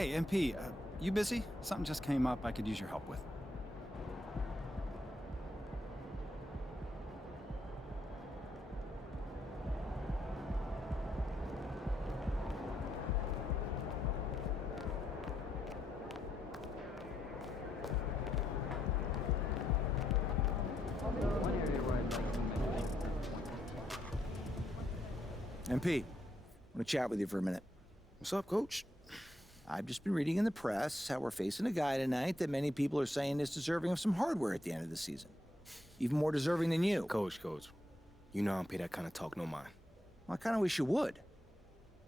Hey, MP, you busy? Something just came up I could use your help with. MP, I want to chat with you for a minute. What's up, Coach? I've just been reading in the press how we're facing a guy tonight that many people are saying is deserving of some hardware at the end of the season. Even more deserving than you. Coach, you know I don't pay that kind of talk no mind. Well, I kind of wish you would.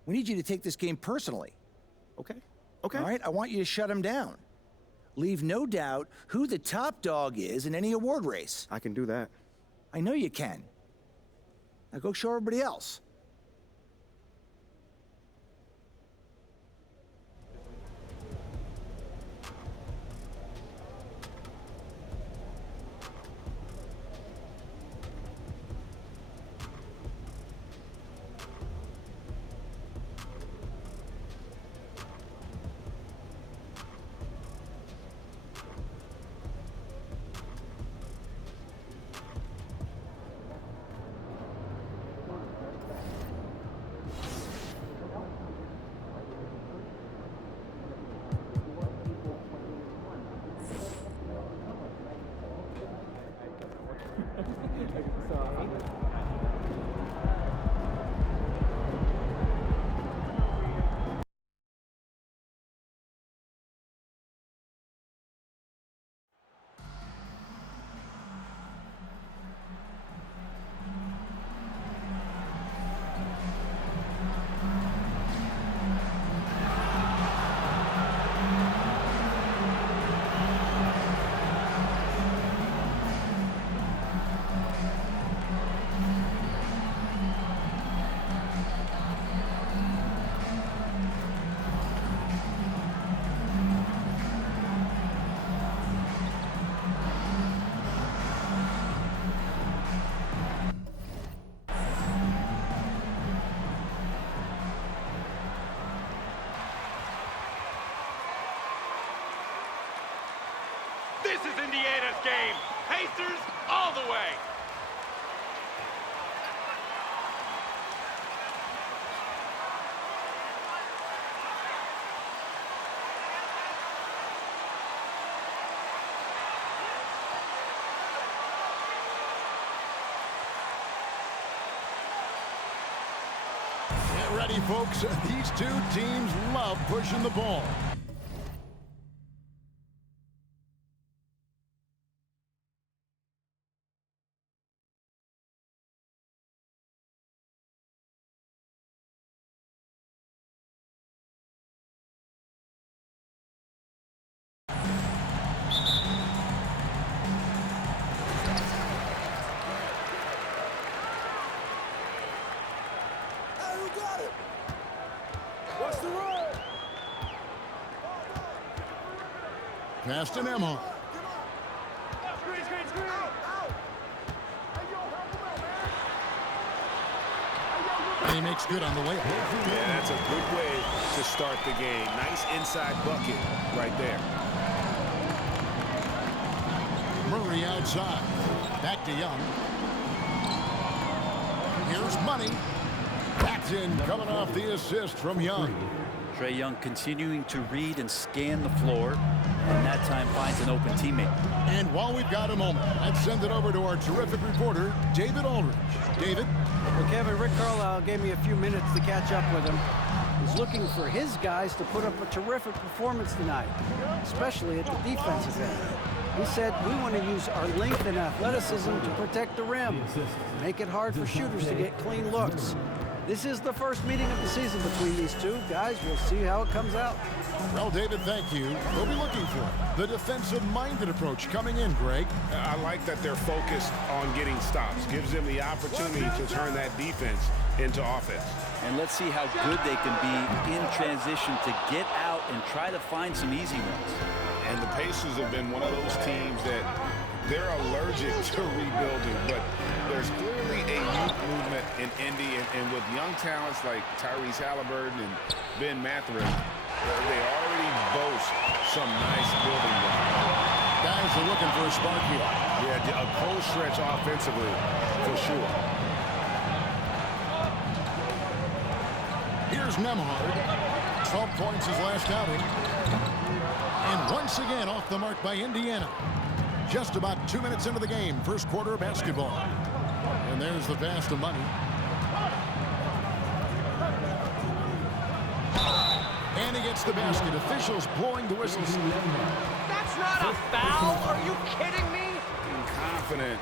We need you to take this game personally. Okay. All right? I want you to shut him down. Leave no doubt who the top dog is in any award race. I can do that. I know you can. Now go show everybody else. This is Indiana's game. Pacers all the way. Get ready, folks. These two teams love pushing the ball. Pass to Nembhard. And he makes good on the way. Yeah, that's a good way to start the game. Nice inside bucket right there. Murray outside. Back to Young. Here's Money. Paxton coming off the assist from Young. Trae Young continuing to read and scan the floor, and that time finds an open teammate. And while we've got a moment, let's send it over to our terrific reporter, David Aldridge. David? Well, Kevin, Rick Carlisle gave me a few minutes to catch up with him. He's looking for his guys to put up a terrific performance tonight, especially at the defensive end. He said, we want to use our length and athleticism to protect the rim, make it hard for shooters to get clean looks. This is the first meeting of the season between these two guys. We'll see how it comes out. Well, David, thank you. We'll be looking for the defensive-minded approach coming in, Greg. I like that they're focused on getting stops. Gives them the opportunity to turn that defense into offense. And let's see how good they can be in transition to get out and try to find some easy ones. And the Pacers have been one of those teams that they're allergic to rebuilding, but there's clearly a youth movement in Indy, and with young talents like Tyrese Halliburton and Ben Mathurin, They already boast some nice building blocks. Guys are looking for a spark here. Yeah, a cold stretch offensively, for sure. Here's Nembhard. 12 points his last outing. And once again off the mark by Indiana. Just about 2 minutes into the game, first quarter of basketball. And there's the pass to Money. And he gets the basket. Officials blowing the whistles. That's not a foul. Are you kidding me? Confident.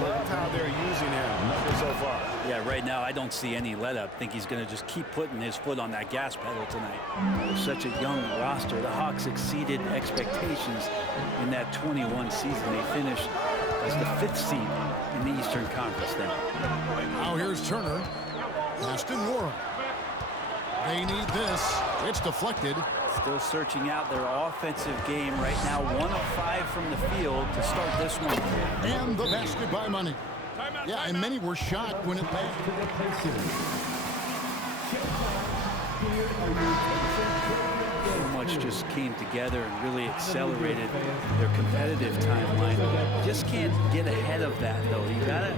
Love how they're using him so far. Yeah, right now I don't see any let up. I think he's going to just keep putting his foot on that gas pedal tonight. They're such a young roster. The Hawks exceeded expectations in that 21 season. They finished as the 5th seed in the Eastern Conference now. Now here's Turner. Aston Warren. They need this. It's deflected. Still searching out their offensive game right now. 1 of 5 from the field to start this one. And the basket by Money. Yeah, and many were shocked when it landed. So much just came together and really accelerated their competitive timeline. You just can't get ahead of that, though. You gotta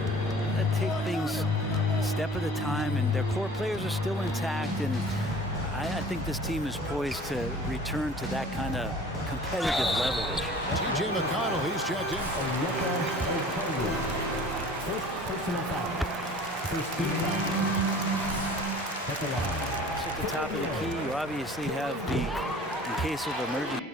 take things a step at a time, and their core players are still intact, and I think this team is poised to return to that kind of competitive level. T.J. McConnell, he's checked in. At the top of the key, you obviously have the, in case of emergency.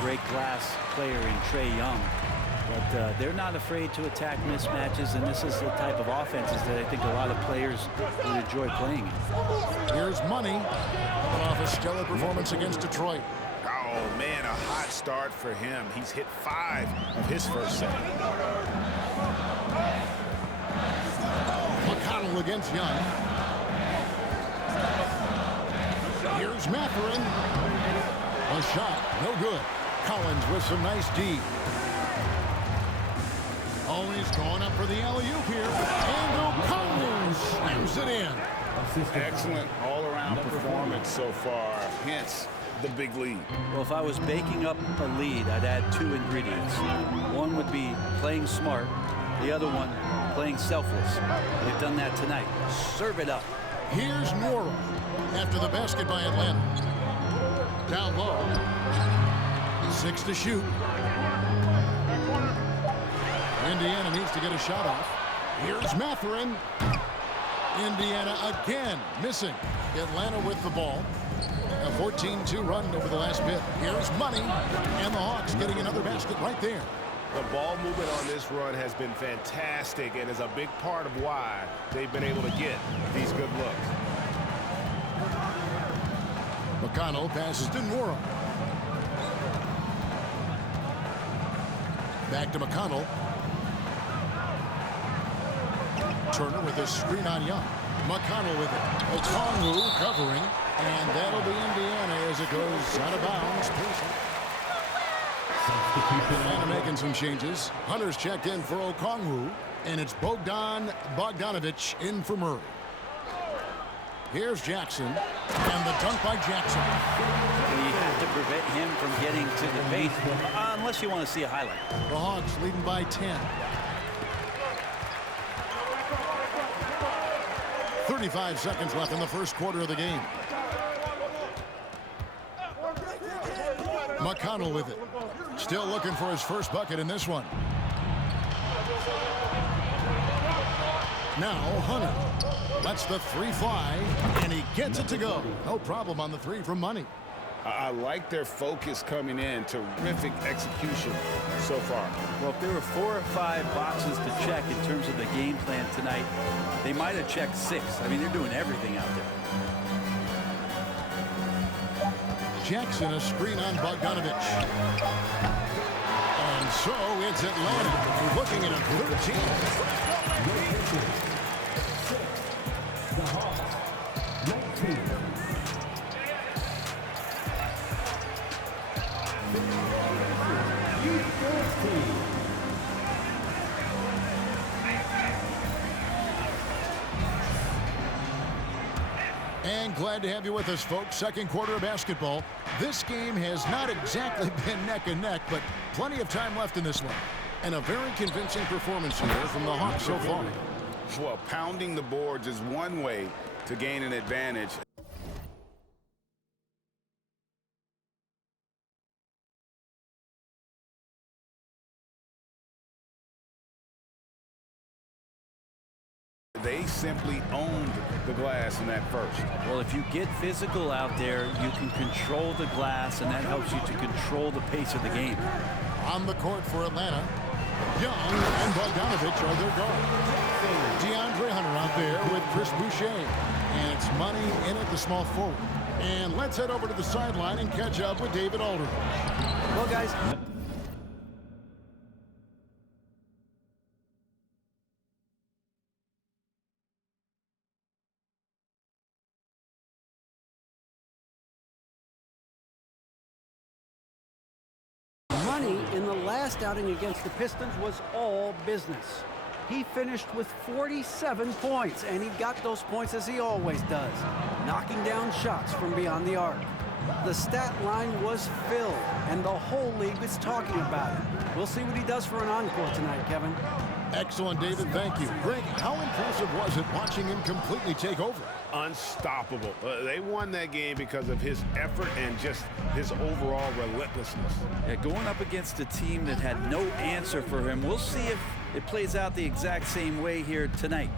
Great glass player in Trae Young, but they're not afraid to attack mismatches, and this is the type of offenses that I think a lot of players would enjoy playing in. Here's Money, coming off a stellar performance against Detroit. Oh, man, a hot start for him. He's hit 5 of his first set. McConnell against Young. Here's Mathurin. A shot, no good. Collins with some nice D. Oh, he's going up for the alley-oop here. And O'Connell slams it in. Excellent all-around performance so far, hence the big lead. Well, if I was baking up a lead, I'd add 2 ingredients. One would be playing smart. The other one, playing selfless. They've done that tonight. Serve it up. Here's Nora after the basket by Atlanta. Down low. 6 to shoot. Indiana needs to get a shot off. Here's Mathurin. Indiana again missing. Atlanta with the ball. A 14-2 run over the last bit. Here's Money. And the Hawks getting another basket right there. The ball movement on this run has been fantastic and is a big part of why they've been able to get these good looks. McConnell passes to Nora. Back to McConnell. Turner with a screen on Young. McConnell with it. Okongwu covering. And that'll be Indiana as it goes out of bounds. Indiana making some changes. Hunter's checked in for Okongwu. And it's Bogdan Bogdanovic in for Murray. Here's Jackson, and the dunk by Jackson. You have to prevent him from getting to the paint, unless you want to see a highlight. The Hawks leading by 10. 35 seconds left in the first quarter of the game. McConnell with it. Still looking for his first bucket in this one. Now Hunter lets the 3 fly, and he gets it to go. No problem on the 3 from Money. I like their focus coming in. Terrific execution so far. Well, if there were 4 or 5 boxes to check in terms of the game plan tonight, they might have checked 6. I mean, they're doing everything out there. Jackson, a screen on Bogdanovich. And so it's Atlanta looking at a 13. And glad to have you with us, folks. Second quarter of basketball. This game has not exactly been neck and neck, but plenty of time left in this one. And a very convincing performance here from the Hawks so far. Well, pounding the boards is one way to gain an advantage. They simply owned the glass in that first. Well, if you get physical out there, you can control the glass, and that helps you to control the pace of the game. On the court for Atlanta, Young and Bogdanovich are their guards. DeAndre Hunter out there with Chris Boucher. And it's Money in at the small forward. And let's head over to the sideline and catch up with David Alder. Well, guys, Money in the last outing against the Pistons was all business. He finished with 47 points, and he got those points as he always does, knocking down shots from beyond the arc. The stat line was filled, and the whole league is talking about it. We'll see what he does for an encore tonight, Kevin. Excellent, David. Thank you. Greg, how impressive was it watching him completely take over? Unstoppable. They won that game because of his effort and just his overall relentlessness. Yeah, going up against a team that had no answer for him. We'll see if it plays out the exact same way here tonight.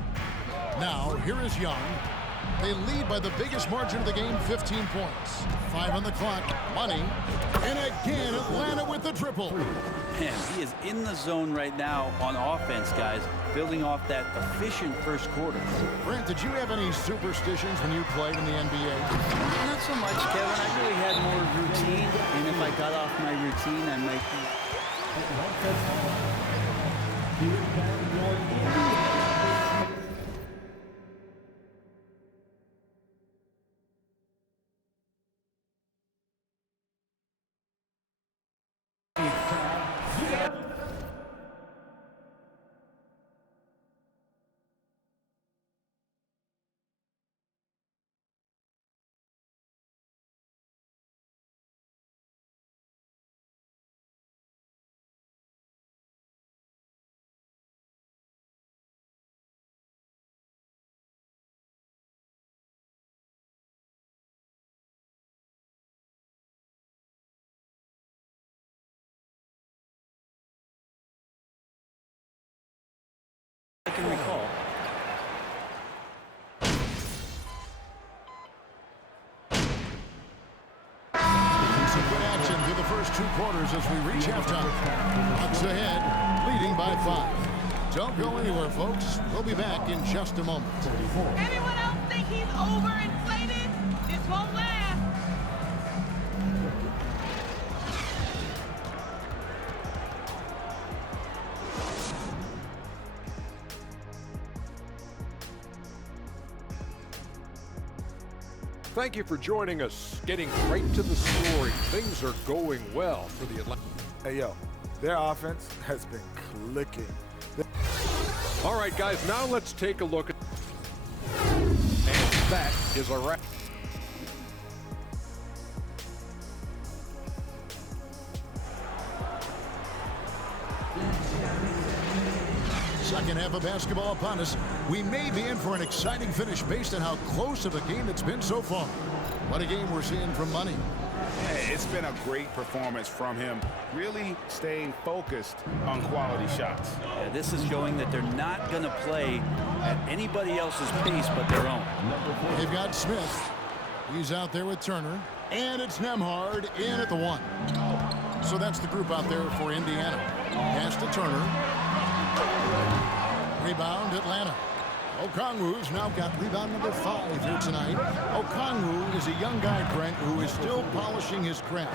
Now, here is Young. They lead by the biggest margin of the game, 15 points. 5 on the clock. Money. And again, Atlanta with the triple. Man, he is in the zone right now on offense, guys, building off that efficient first quarter. Brent, did you have any superstitions when you played in the NBA? Not so much, Kevin. I really had more routine, and if I got off my routine, I might I can recall. Some good action through the first 2 quarters as we reach halftime. Hawks ahead, leading by 5. Don't go anywhere, folks. We'll be back in just a moment. Anyone else think he's overinflated? This won't last. Thank you for joining us. Getting right to the story. Things are going well for the Atlanta. Hey, yo, their offense has been clicking. All right, guys, now let's take a look at. And that is a wrap. Second half of basketball upon us. We may be in for an exciting finish based on how close of a game it's been so far. What a game we're seeing from Money. Hey, it's been a great performance from him, really staying focused on quality shots. Yeah, this is showing that they're not going to play at anybody else's pace but their own. They've got Smith. He's out there with Turner. And it's Nembhard in at the 1. So that's the group out there for Indiana. Pass to Turner. Rebound, Atlanta. Okongwu's now got rebound number 5 here tonight. Okongwu is a young guy, Brent, who is still polishing his craft.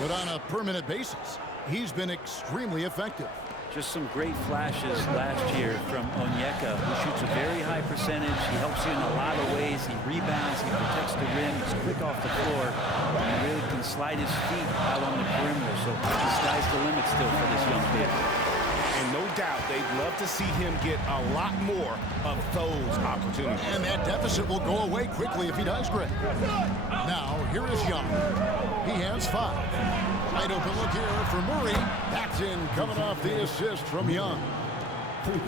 But on a permanent basis, he's been extremely effective. Just some great flashes last year from Onyeka, who shoots a very high percentage. He helps you in a lot of ways. He rebounds, he protects the rim, he's quick off the floor, and really can slide his feet out on the perimeter. So the sky's the limit still for this young kid. And no doubt they'd love to see him get a lot more of those opportunities. And that deficit will go away quickly if he does, Greg. Now, here is Young. He has 5. Wide open look here for Murray. That's in, coming off the assist from Young.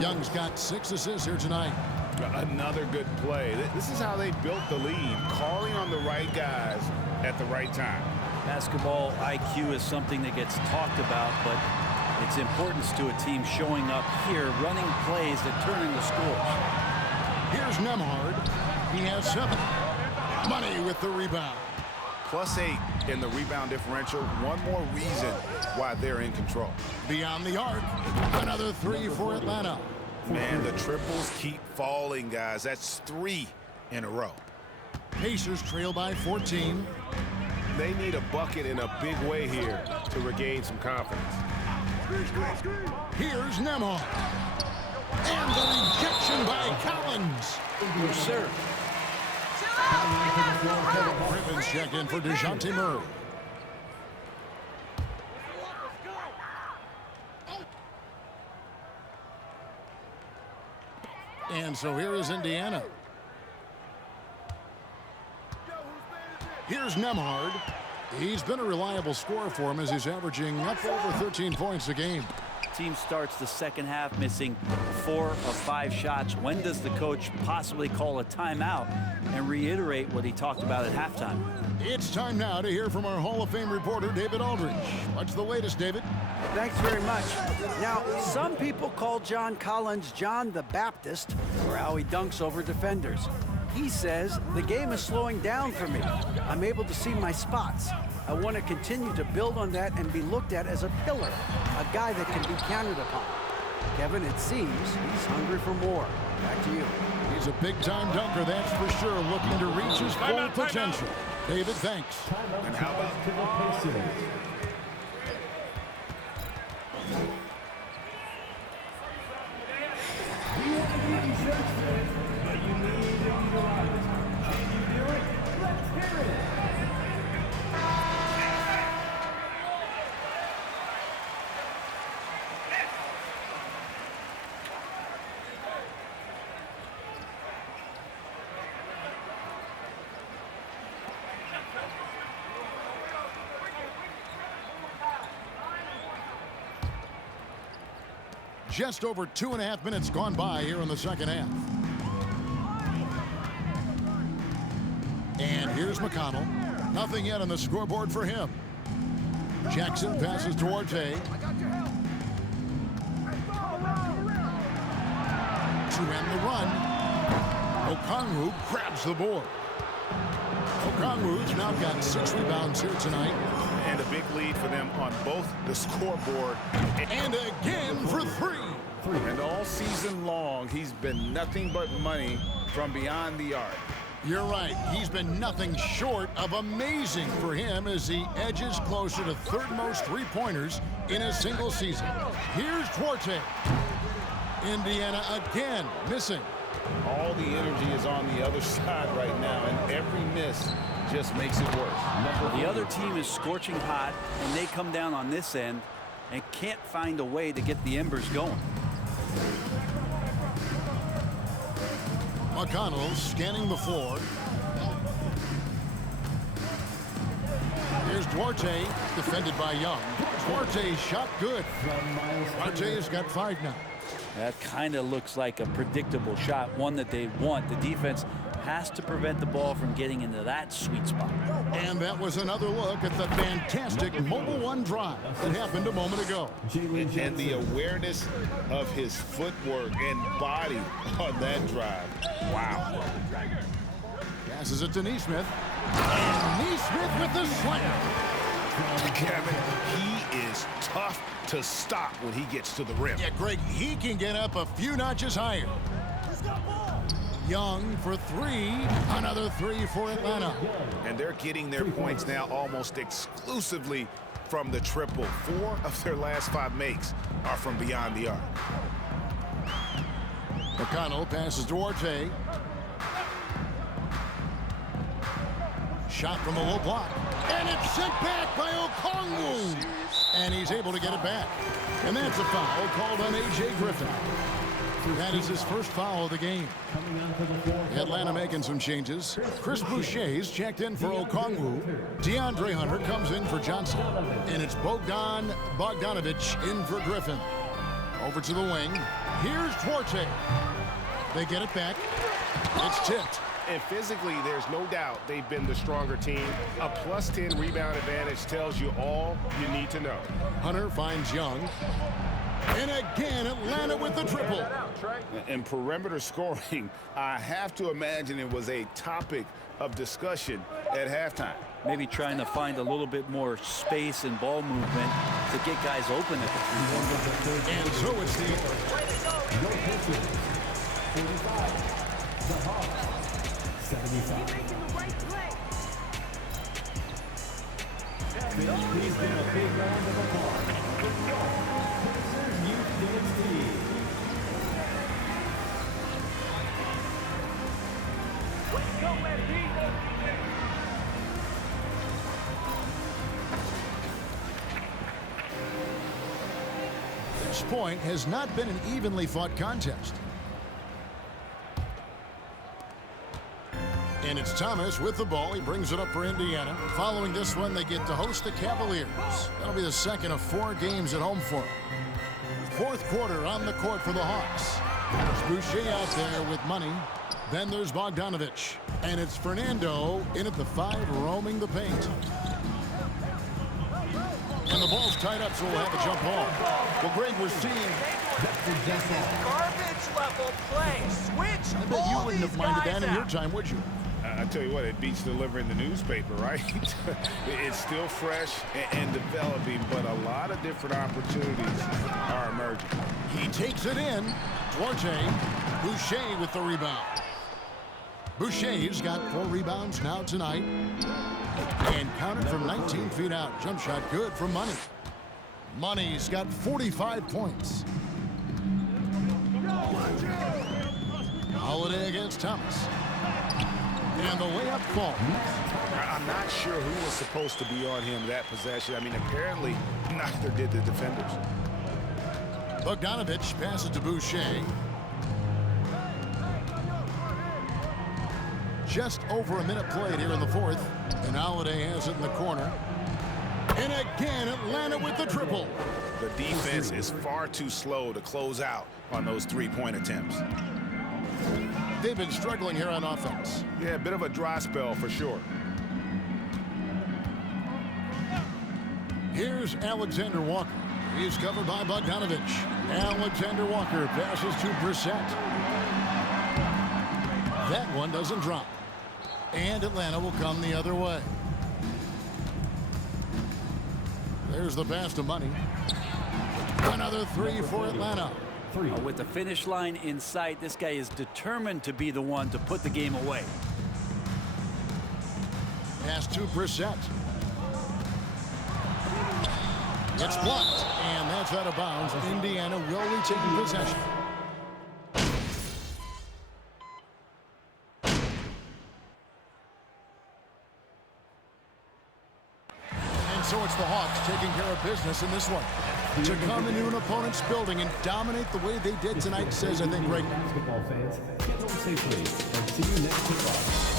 Young's got 6 assists here tonight. Another good play. This is how they built the lead, calling on the right guys at the right time. Basketball IQ is something that gets talked about, but its importance to a team showing up here, running plays that turn into scores. Here's Nembhard. He has 7. Money with the rebound. +8 in the rebound differential. One more reason why they're in control. Beyond the arc. Another 3 for Atlanta. Man, the triples keep falling, guys. That's 3 in a row. Pacers trail by 14. They need a bucket in a big way here to regain some confidence. Here's Nembhard. And the rejection by Collins. Good serve. Griffins check in for DeJounte Murray. And so here is Indiana. Here's Nembhard. He's been a reliable scorer for him as he's averaging up over 13 points a game. Team starts the second half missing 4 of 5 shots. When does the coach possibly call a timeout and reiterate what he talked about at halftime? It's time now to hear from our Hall of Fame reporter, David Aldridge. What's the latest, David? Thanks very much. Now, some people call John Collins John the Baptist for how he dunks over defenders. He says, the game is slowing down for me. I'm able to see my spots. I want to continue to build on that and be looked at as a pillar, a guy that can be counted upon. Kevin, it seems he's hungry for more. Back to you. He's a big-time dunker, that's for sure, looking to reach his full potential. David, thanks. And how about Just over 2.5 minutes gone by here in the second half. And here's McConnell. Nothing yet on the scoreboard for him. Jackson passes to Orte. To end the run. Okongwu grabs the board. Okongwu's now got 6 rebounds here tonight. And a big lead for them on both the scoreboard. And again for 3. And all season long, he's been nothing but money from beyond the arc. You're right. He's been nothing short of amazing for him as he edges closer to 3rd most 3-pointers in a single season. Here's Duarte. Indiana again missing. All the energy is on the other side right now, and every miss just makes it worse. The other team is scorching hot, and they come down on this end and can't find a way to get the embers going. McConnell scanning the floor. Here's Duarte, defended by Young. Duarte's shot good. Duarte's got 5 now. That kind of looks like a predictable shot, one that they want. The defense has to prevent the ball from getting into that sweet spot. And that was another look at the fantastic Mobile One drive that happened a moment ago. And the awareness of his footwork and body on that drive. Wow. Passes it to Nesmith. And Nesmith with the slam. Kevin, he is tough to stop when he gets to the rim. Yeah, Greg, he can get up a few notches higher. Young for three. Another three for Atlanta. And they're getting their points now almost exclusively from the triple. 4 of their last 5 makes are from beyond the arc. McConnell passes to Duarte. Shot from the low block. And it's sent back by Okongwu. And he's able to get it back. And that's a foul called on A.J. Griffin. That is his first foul of the game. Atlanta making some changes. Chris Boucher's checked in for Okongwu. DeAndre Hunter comes in for Johnson. And it's Bogdan Bogdanovic in for Griffin. Over to the wing. Here's Duarte. They get it back. It's tipped. And physically, there's no doubt they've been the stronger team. A +10 rebound advantage tells you all you need to know. Hunter finds Young. And again, Atlanta with the triple. And perimeter scoring, I have to imagine it was a topic of discussion at halftime. Maybe trying to find a little bit more space and ball movement to get guys open at the three-point line. And so it's the 75. Please give a big round of applause. Pacers Youth Dance Team. This point has not been an evenly fought contest. And it's Thomas with the ball. He brings it up for Indiana. Following this one, they get to host the Cavaliers. That'll be the second of 4 games at home for them. Fourth quarter on the court for the Hawks. There's Boucher out there with money. Then there's Bogdanovic. And it's Fernando in at the 5, roaming the paint. And the ball's tied up, so we'll have a jump ball. Well, Greg, we're seeing garbage level play. Switch. I bet you wouldn't have minded that in your time, would you? I tell you what, it beats delivering the newspaper, right? It's still fresh and developing, but a lot of different opportunities are emerging. He takes it in. Duarte. Boucher with the rebound. Boucher's got 4 rebounds now tonight. And counted from 19 feet out. Jump shot good from Money. Money's got 45 points. Holiday against Thomas. And the layup falls. I'm not sure who was supposed to be on him that possession. I mean, apparently neither did the defenders. Bogdanovic passes to Boucher. Just over a minute played here in the fourth. And Holiday has it in the corner. And again, Atlanta with the triple. The defense is far too slow to close out on those 3-point attempts. They've been struggling here on offense. Yeah, a bit of a dry spell for sure. Here's Alexander Walker. He's covered by Bogdanovic. Alexander Walker passes to Brissett. That one doesn't drop. And Atlanta will come the other way. There's the pass to Money. Another 3 for Atlanta. With the finish line in sight, this guy is determined to be the one to put the game away. Pass to Brissett. It's blocked, and that's out of bounds. Indiana will retain possession. And so it's the Hawks taking care of business in this one. To come into an opponent's building and dominate the way they did tonight says, I think, Greg. Basketball fans, get home safely and see you next kickoff.